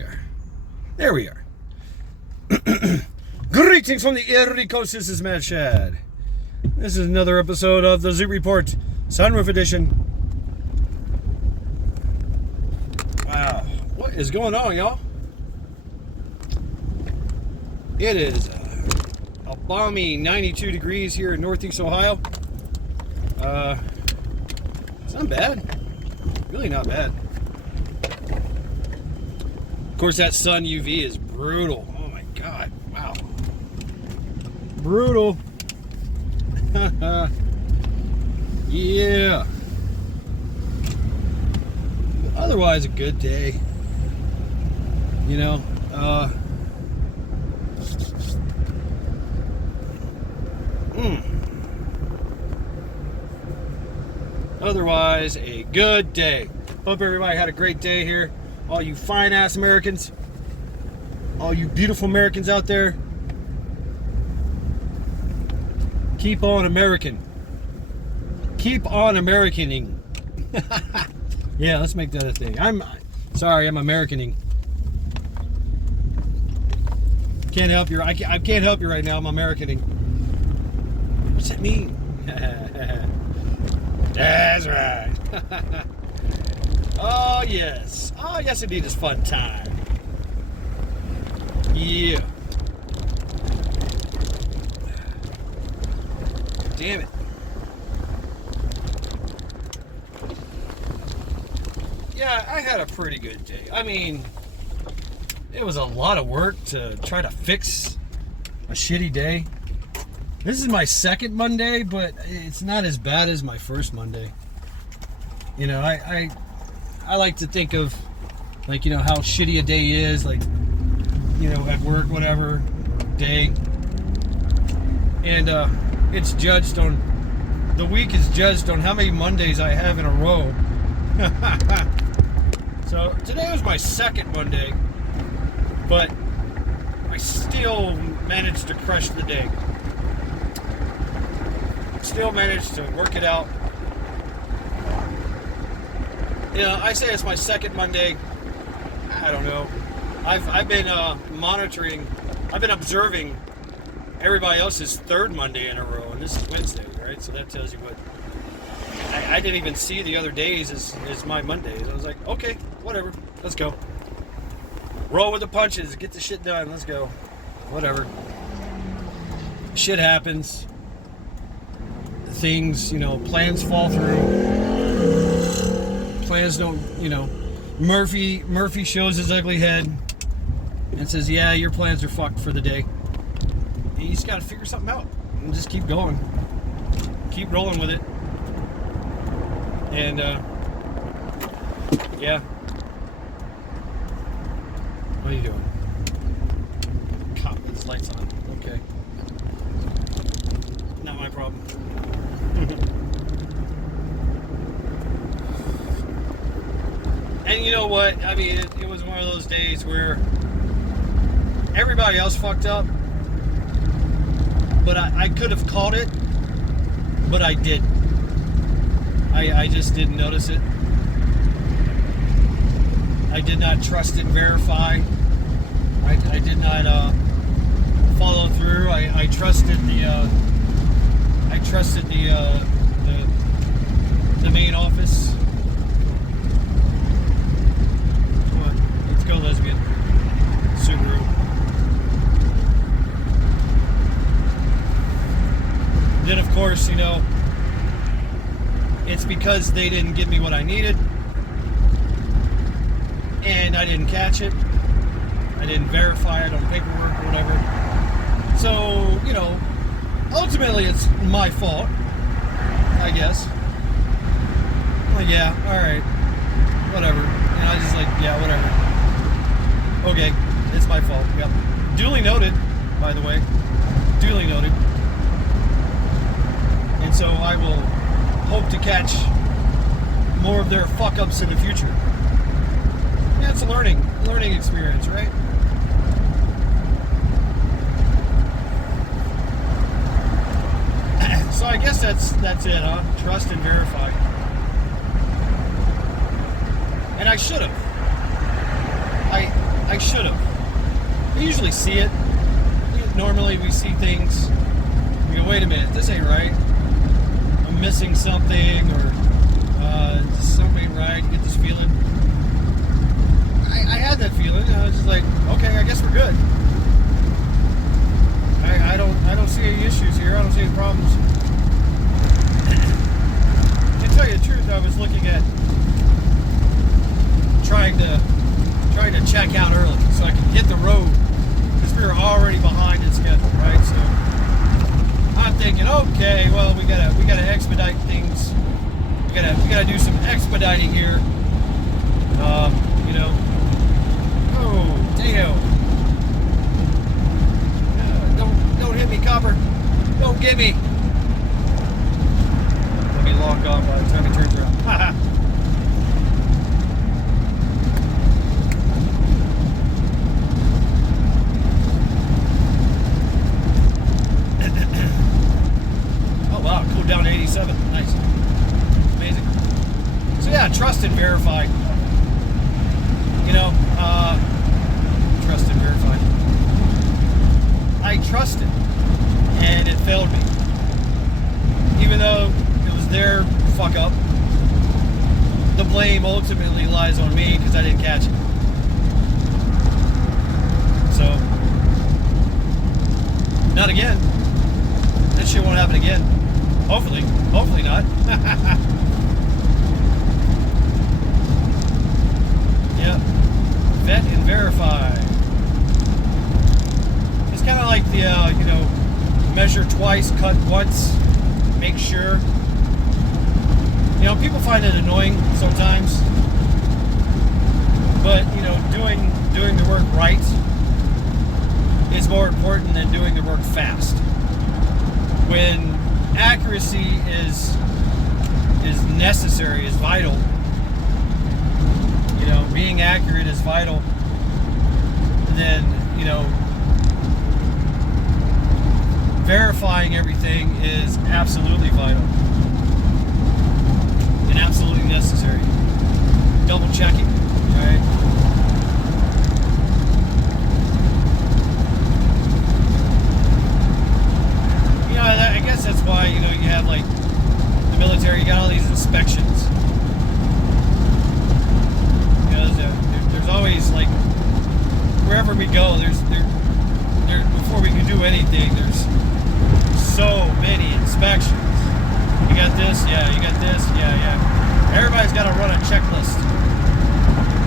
we are. There we are. Greetings from the Erie Coast. This is Mad Shad. This is another episode of the Zoot Report, Sunroof Edition. Wow. What is going on, y'all? It is a balmy 92 degrees here in Northeast Ohio. It's not bad. Really not bad. Of course, that sun UV is brutal. Oh my God. Wow. Brutal. Yeah. Otherwise, a good day. You know, Otherwise, a good day. Hope everybody had a great day here. All you fine-ass Americans. All you beautiful Americans out there. Keep on American. Keep on Americaning. Yeah, let's make that a thing. I'm Americaning. Can't help you. I can't help you right now. I'm Americaning. What's that mean? That's right. Oh yes. Oh yes, indeed, it's fun time. Yeah. Damn it. Yeah, I had a pretty good day. I mean, it was a lot of work to try to fix a shitty day. This is my second Monday, but it's not as bad as my first Monday. You know, I like to think of, like, you know, how shitty a day is, like, you know, at work, whatever, day. And it's judged on, the week is judged on how many Mondays I have in a row. So today was my second Monday, but I still managed to crush the day. Still managed to work it out. You know, I say it's my second Monday. I don't know. I've been monitoring. I've been observing everybody else's third Monday in a row, and this is Wednesday, right? So that tells you what. I didn't even see the other days as my Mondays. I was like, okay, whatever, let's go. Roll with the punches, get the shit done, let's go. Whatever. Shit happens. Things, you know, plans fall through. Plans don't, you know. Murphy shows his ugly head and says, yeah, your plans are fucked for the day. You just gotta figure something out and just keep going. Keep rolling with it. And, yeah. What are you doing? Cop, this light's on. Okay. Not my problem. And you know what? I mean, it was one of those days where everybody else fucked up, but I could have called it, but I didn't. I just didn't notice it. I did not trust and verify. I did not follow through. I trusted the main office. Come on, let's go, lesbian. Sunroof. Then of course, you know, it's because they didn't give me what I needed, and I didn't catch it. I didn't verify it on paperwork or whatever. So, you know, ultimately it's my fault, I guess. Well, yeah, alright, whatever. And I was just like, yeah, whatever. Okay, it's my fault. Yep. Duly noted, by the way. Duly noted. And so I will hope to catch more of their fuck-ups in the future. Yeah, it's a learning experience, right? So I guess that's it, huh? Trust and verify. And I should have. I should have. We usually see it. Normally we see things. We go, wait a minute, this ain't right. I'm missing something, or this something ain't right. You get this feeling. I had that feeling. I was just like, okay, I guess we're good. I don't see any issues here. I don't see any problems. To tell you the truth, I was looking at trying to check out early so I could hit the road, because we were already behind in schedule, right? So I'm thinking, okay, well, we gotta expedite things. We gotta do some expediting here. You know. Oh, damn. Don't hit me, copper. Don't get me. Let me lock off by the time he turns around. Haha. Oh wow, cooled down to 87. Nice. Amazing. So yeah, trust and verify. You know, trust and verify. I trusted, and it failed me. Even though it was their fuck up, the blame ultimately lies on me because I didn't catch it. So, not again. That shit won't happen again. Hopefully not. Yeah. Vet and verify. It's kind of like the, you know, measure twice, cut once, make sure. You know, people find it annoying sometimes, but you know, doing the work right is more important than doing the work fast. When accuracy is necessary, is vital. You know, being accurate is vital. Then, you know, verifying everything is absolutely vital and absolutely necessary. Double checking, right? You know, I guess that's why, you know, you have like the military, you got all these inspections. You know, there's always like, wherever we go, there's before we can do anything, there's so many inspections. You got this, yeah, you got this, yeah, yeah. Everybody's got to run a checklist.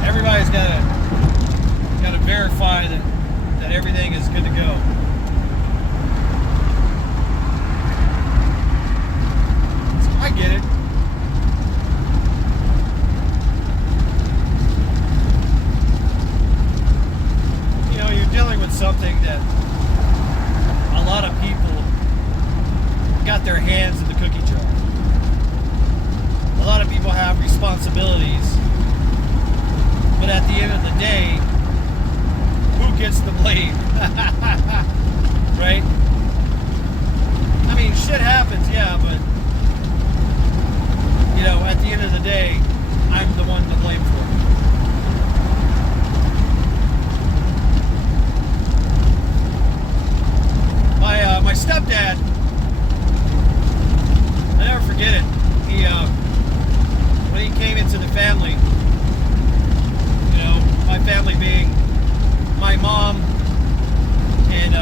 Everybody's got to verify that everything is good to go. So I get it. You know, you're dealing with something that a lot of people got their hands in the cookie jar. A lot of people have responsibilities, but at the end of the day, who gets the blame? Right? I mean, shit happens, yeah, but you know, at the end of the day, I'm the one to blame for it. My stepdad, I never forget it. He, when he came into the family, you know, my family being my mom and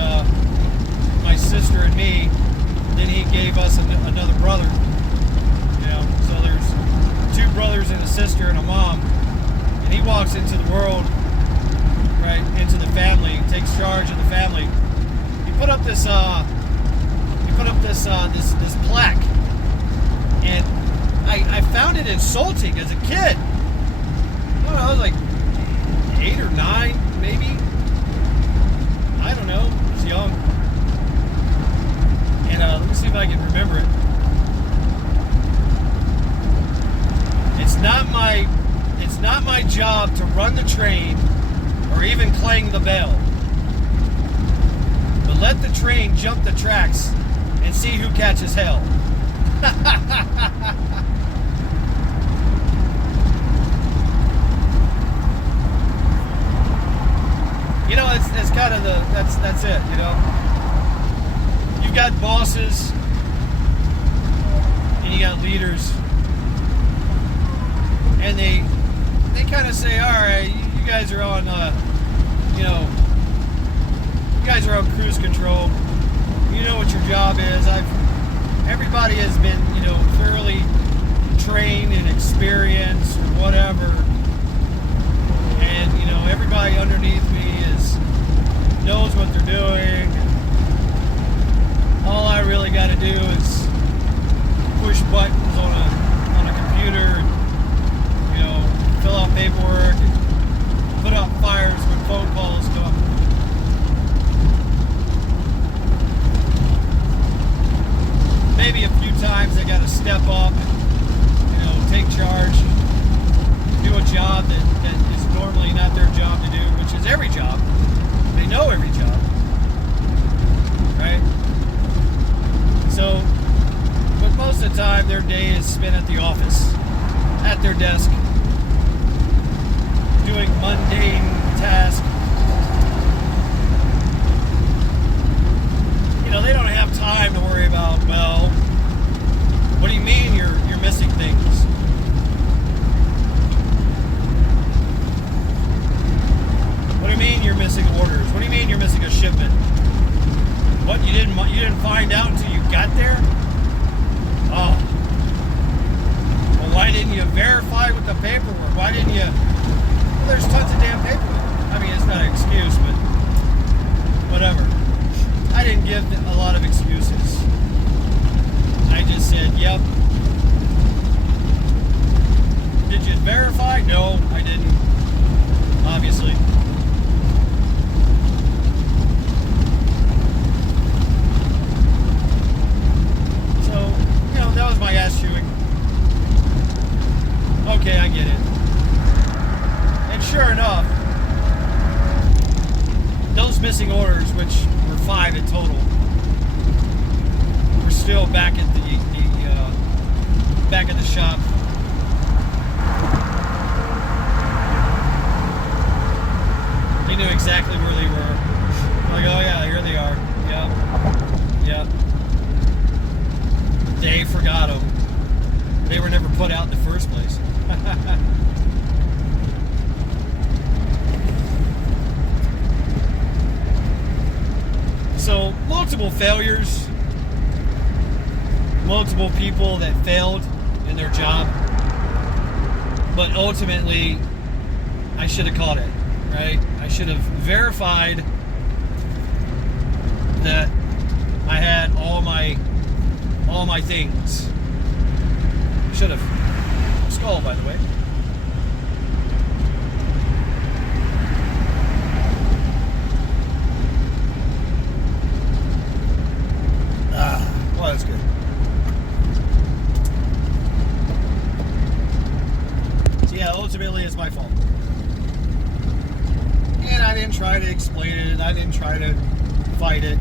my sister and me, then he gave us another brother. You know, so there's two brothers and a sister and a mom, and he walks into the world, right, into the family, takes charge of the family. He put up this this plaque, and I found it insulting as a kid. I don't know, I was like 8 or 9, maybe. I don't know. I was young. And let me see if I can remember it. It's not my job to run the train or even clang the bell. But let the train jump the tracks and see who catches hell. You know, that's kind of that's it. You know, you've got bosses and you got leaders, and they kind of say, all right, you guys are on, you know, you guys are on cruise control. You know what your job is. Everybody has been, you know, thoroughly trained and experienced or whatever, and you know, everybody underneath me knows what they're doing. All I really got to do is push buttons on a computer and, you know, fill out paperwork and put out fires when phone calls come. Maybe a few times they got to step up and, you know, take charge, do a job that is normally not their job to do, which is every job. They know every job, right? So, but most of the time their day is spent at the office, at their desk, doing mundane tasks. You know, they don't have time to worry about, well, what do you mean you're missing things? What do you mean you're missing orders? What do you mean you're missing a shipment? What, you didn't find out until you got there? Oh. Well, why didn't you verify with the paperwork? Why didn't you? Well, there's tons of damn paperwork. I mean, it's not an excuse, but whatever. I didn't give a lot of excuses. I just said, yep. Did you verify? No, I didn't. Obviously. That was my ass chewing. Okay, I get it. And sure enough, those missing orders, which were 5 in total, were still back at the shop. They knew exactly where they were. Like, oh yeah, here they are. Yep. They forgot them. They were never put out in the first place. So, multiple failures. Multiple people that failed in their job. But ultimately, I should have caught it, right? I should have verified that I had all my things. Should have. Skull, by the way. Well, that's good. So yeah, ultimately it's my fault. And I didn't try to explain it. I didn't try to fight it.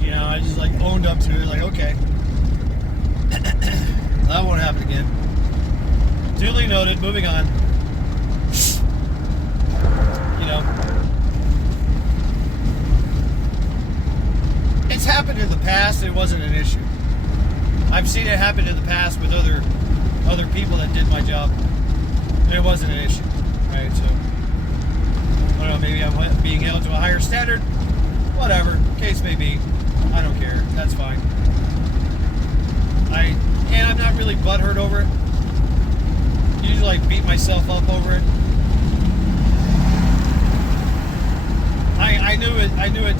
You know, I just like owned up to it, like, okay. That won't happen again. Duly noted, moving on. You know. It's happened in the past, it wasn't an issue. I've seen it happen in the past with other people that did my job. And it wasn't an issue. Right, so I don't know, maybe I'm being held to a higher standard. Whatever, case may be. I don't care. That's fine. I'm not really butthurt over it. Usually, like, beat myself up over it. I knew it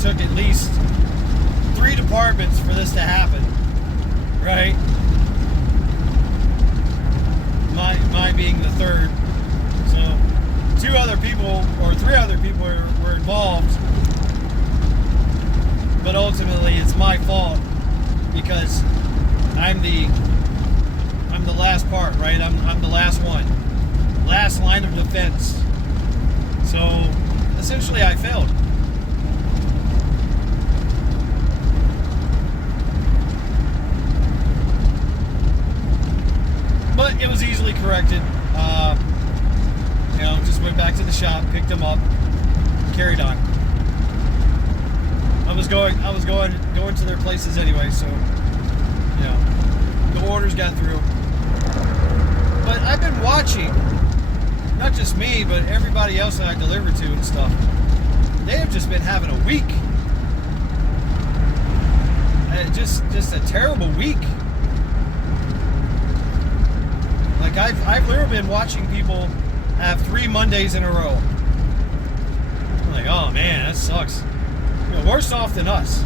took at least 3 departments for this to happen, right? My being the third. So 3 other people were involved. But ultimately, it's my fault because I'm the last part, right? I'm the last one, last line of defense. So essentially, I failed. But it was easily corrected. You know, just went back to the shop, picked them up, carried on. I was going to their places anyway, so you know, the orders got through. But I've been watching, not just me, but everybody else that I deliver to and stuff. They have just been having a week. Just a terrible week. Like I've literally been watching people have 3 Mondays in a row. I'm like, oh man, that sucks. You know, worse off than us.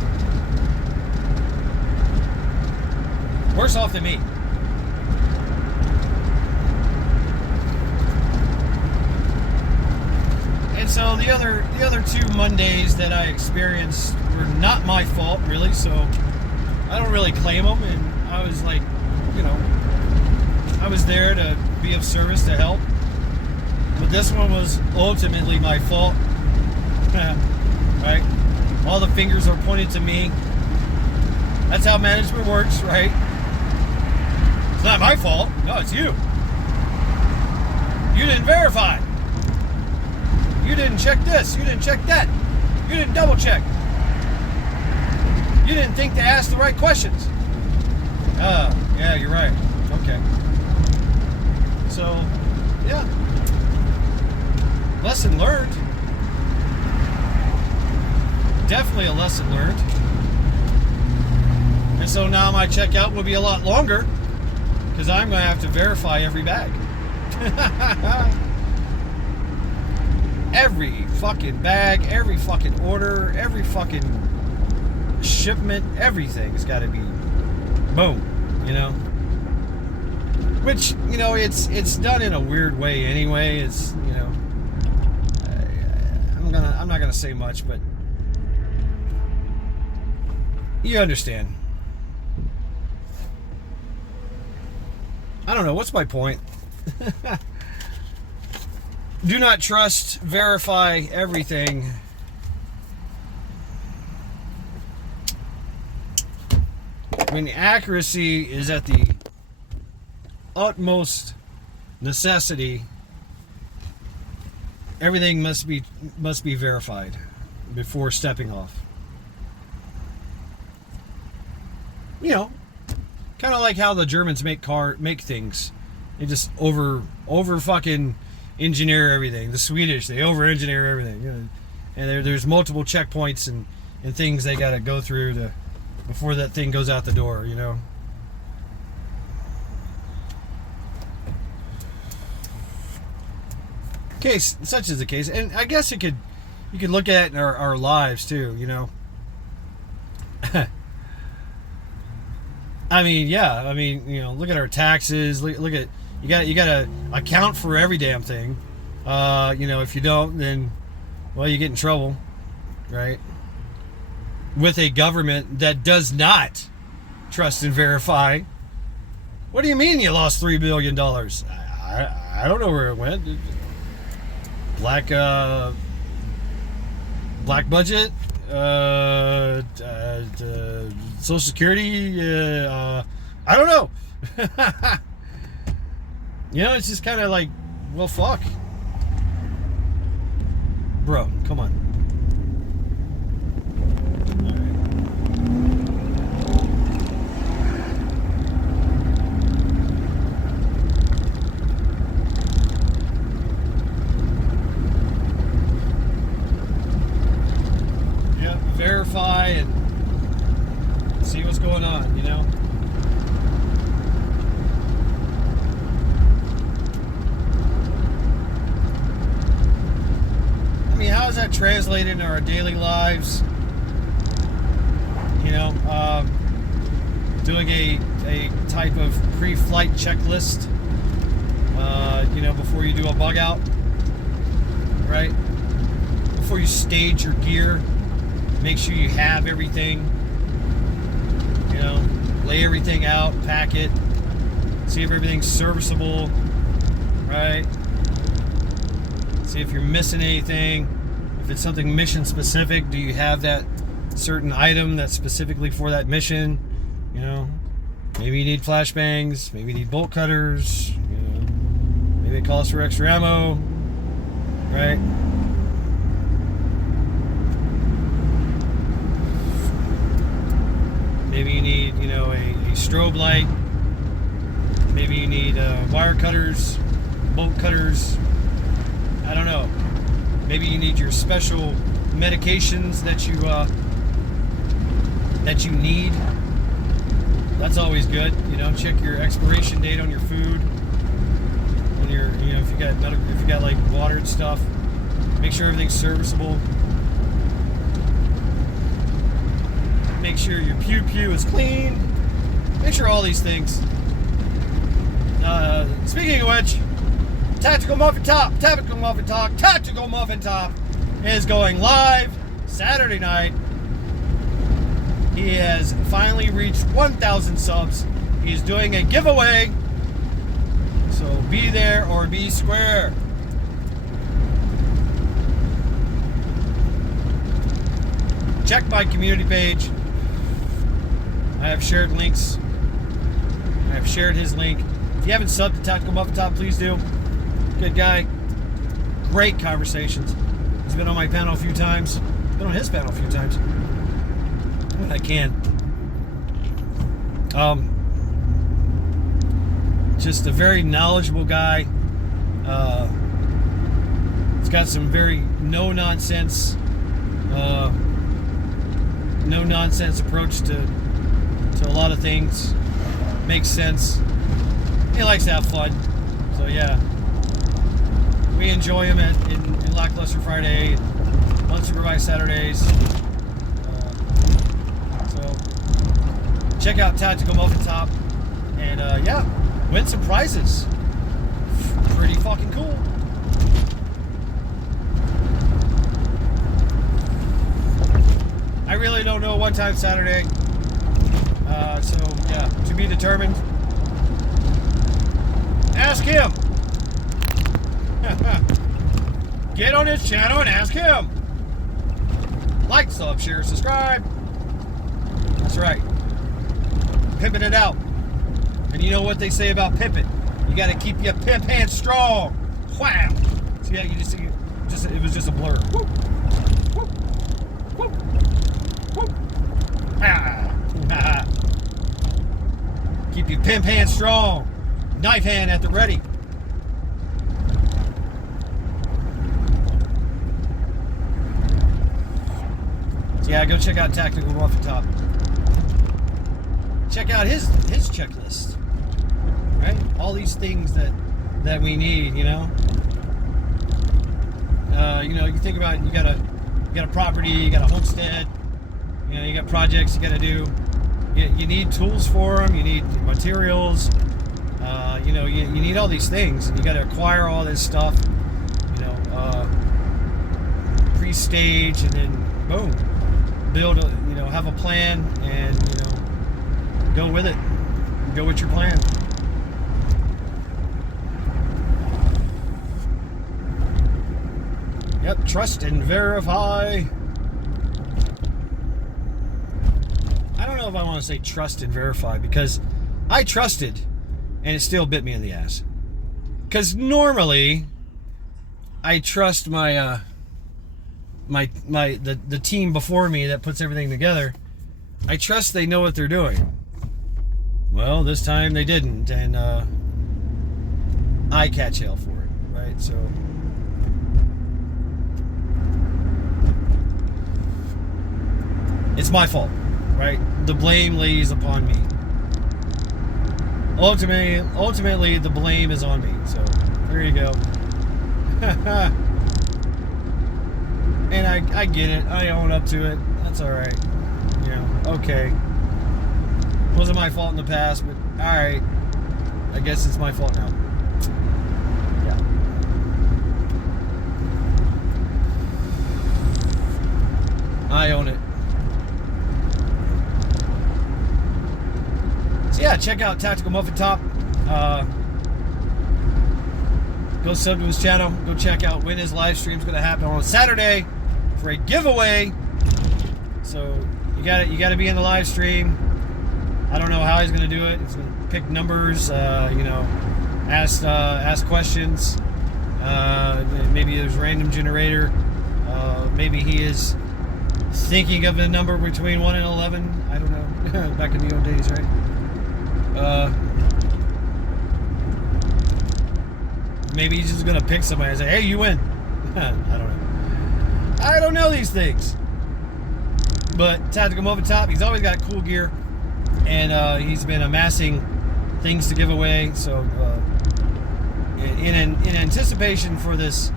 Worse off than me. And so the other 2 Mondays that I experienced were not my fault, really. So I don't really claim them. And I was like, you know, I was there to be of service, to help. But this one was ultimately my fault. Right? All the fingers are pointed to me. That's how management works, right? It's not my fault. No, it's you. You didn't verify. You didn't check this. You didn't check that. You didn't double check. You didn't think to ask the right questions. Yeah, you're right. Okay. So, yeah. Lesson learned. Definitely a lesson learned. And so now my checkout will be a lot longer because I'm going to have to verify every bag. Every fucking bag, every fucking order, every fucking shipment, everything's got to be boom, you know? Which, you know, it's done in a weird way anyway. It's, you know, I'm not gonna say much, but you understand. I don't know, what's my point? Do not trust, verify everything. When accuracy is at the utmost necessity, everything must be verified before stepping off. You know, kind of like how the Germans make things. They just over fucking engineer everything. The Swedish, they over engineer everything. You know, and there's multiple checkpoints and things they got to go through before that thing goes out the door. You know. Such is the case, and I guess you could look at it in our lives too. You know. I mean, yeah. I mean, you know, look at our taxes. Look at you got to account for every damn thing. You know, if you don't, then well, you get in trouble, right? With a government that does not trust and verify. What do you mean you lost $3 billion? I don't know where it went. Black budget, Social Security, I don't know. You know, it's just kind of like, well, fuck. Bro, come on. Verify and see what's going on, you know. I mean, how is that translated in our daily lives? You know, doing a type of pre-flight checklist, you know, before you do a bug out, right? Before you stage your gear. Make sure you have everything, you know, lay everything out, pack it, see if everything's serviceable, right? See if you're missing anything. If it's something mission specific, do you have that certain item that's specifically for that mission? You know, maybe you need flashbangs, maybe you need bolt cutters, you know, maybe it calls for extra ammo. right? Maybe you need, a strobe light. Maybe you need wire cutters, bolt cutters. I don't know. Maybe you need your special medications that you need. That's always good. Check your expiration date on your food. When you're, if you got like water and stuff, make sure everything's serviceable. Make sure your pew is clean. Make sure all these things. Speaking of which, Tactical Muffin Top is going live Saturday night. He has finally reached 1,000 subs. He's doing a giveaway. So be there or be square. Check my community page. I have shared links. I have shared his link. If you haven't subbed to Tactical Muffin Top, please do. Good guy. Great conversations. He's been on my panel a few times. Been on his panel a few times. When I can. Just a very knowledgeable guy. He's got some very no-nonsense approach to a lot of things. Makes sense. He likes to have fun. So yeah, we enjoy him in Lackluster Friday, Unsupervised Saturdays. So check out Tactical Muffin Top, and yeah, win some prizes. Pretty fucking cool. I really don't know what time Saturday. So yeah, to be determined. Ask him. Get on his channel and ask him. Like, sub, share, subscribe. That's right. Pimping it out. And you know what they say about pimping? You got to keep your pimp hand strong. Wow. See that? It was just a blur. Whoop. Whoop. Whoop. Whoop. Ah. Keep your pimp hand strong. Knife hand at the ready. So yeah, go check out Tactical Muffin Top. Check out his checklist. Right? All these things that we need, you think about you got a property, you got a homestead, you got projects you got to do. You need tools for them. You need materials. You need all these things, and you got to acquire all this stuff. Pre-stage, and then boom, build. Have a plan, and go with it. Go with your plan. Yep, trust and verify. I don't know if I want to say trust and verify, because I trusted and it still bit me in the ass. Because normally I trust my the team before me that puts everything together. I trust they know what they're doing. Well, this time they didn't, and I catch hell for it, right? So it's my fault, right? The blame lays upon me. Ultimately, the blame is on me. So there you go. And I get it. I own up to it. That's all right. Okay. Wasn't my fault in the past, but all right. I guess it's my fault now. Yeah. I own it. So yeah, check out Tactical Muffin Top. Go sub to his channel. Go check out when his live stream's going to happen on Saturday for a giveaway. So you got to be in the live stream. I don't know how he's going to do it. He's going to pick numbers. Ask questions. Maybe there's random generator. Maybe he is thinking of a number between 1 and 11. I don't know. Back in the old days, right? Maybe he's just gonna pick somebody and say, "Hey, you win." I don't know. I don't know these things. But Tactical Muffin Top, he's always got cool gear, and he's been amassing things to give away. So, in anticipation for this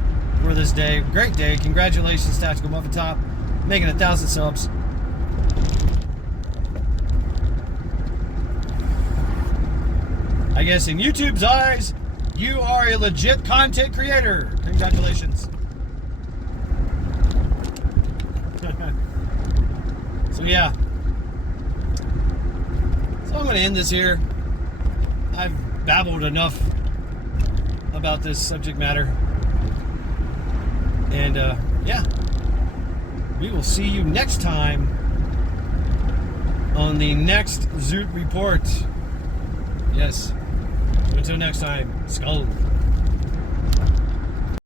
day, great day. Congratulations, Tactical Muffin Top, making 1,000 subs. I guess in YouTube's eyes, you are a legit content creator. Congratulations. So yeah. So I'm going to end this here. I've babbled enough about this subject matter. And yeah. We will see you next time on the next Zoot Report. Yes. Until next time, Skull.